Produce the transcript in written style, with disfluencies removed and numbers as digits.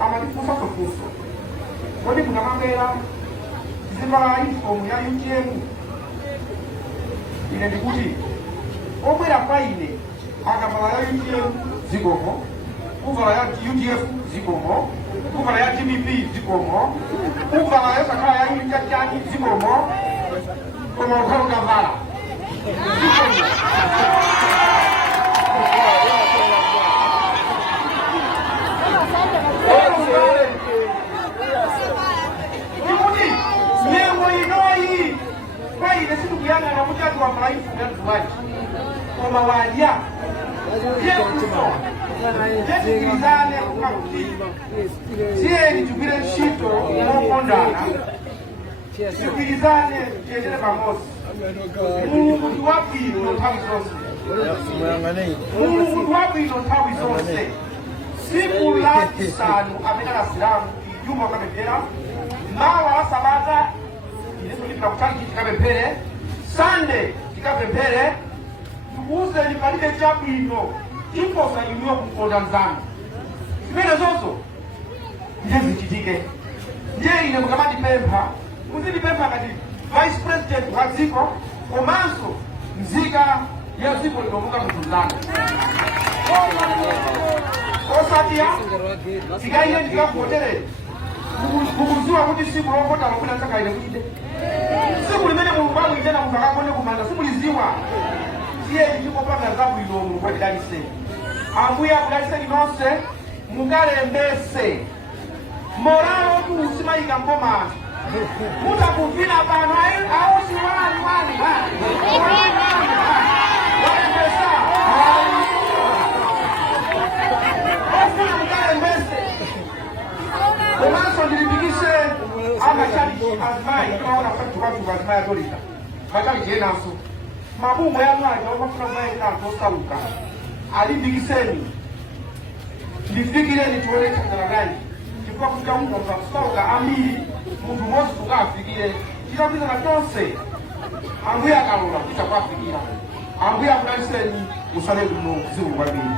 amatifunsa kufunso kodi munamangera zivala uniform ya UTM. Ine ndikuti obwera kwa ine akavala ya UTM zikomo, kuvala ya UTF zikomo, kuvala ya GBP zikomo, kuvala ya sakaya ya UTM zikomo, koma ukhaluka vala yana na mutatu wa mraifu na tuwaji kwa waja yesikilizane ukakuti siye nitubile shito mwokondana sikilizane tiendele pamosi Mungu wapino tawi zose Mungu wapino tawi zose siku laki sanu amekala silamu kijuma wakamepera mawa sabata ineso nipina kutaki kitikapepere Sunday tikapepere tukuze likalile chapu ino tipo sayuniwa kukonda mzano sipene zozo njezi chitike nje ine mkamati pempa muzidi pempa kati Vice President waziko komanso mzika ya ziko linomuka mtuzano osatia tika ile tika kuhotere kukuziwa kuti siku wakota wakuna nzaka ile kutide siku limene mulubamu itena mukakakone kumanda siku liziwa siye ichiko panga zabu ilo mulubwa didalise ambuya kudalise linose mukalembese moralo tu usima ikampoma muta kufina pano ausi wali walembesa ofuna mukalembese komanso ndilipikise amachali azimai tunaona fatu watu azimai atolika machali jenaso mabumbo ya mwaji wafuna mwaji kanto alimbikiseni ndifikire nituwele chakalagani kikuwa kutika mungu mtakusauka amili mundu mosi tukafikire chitakuiza na tonse ambuya kalula kita kwa fikira ambuya kudaliseni usale kuno zimu kwa bini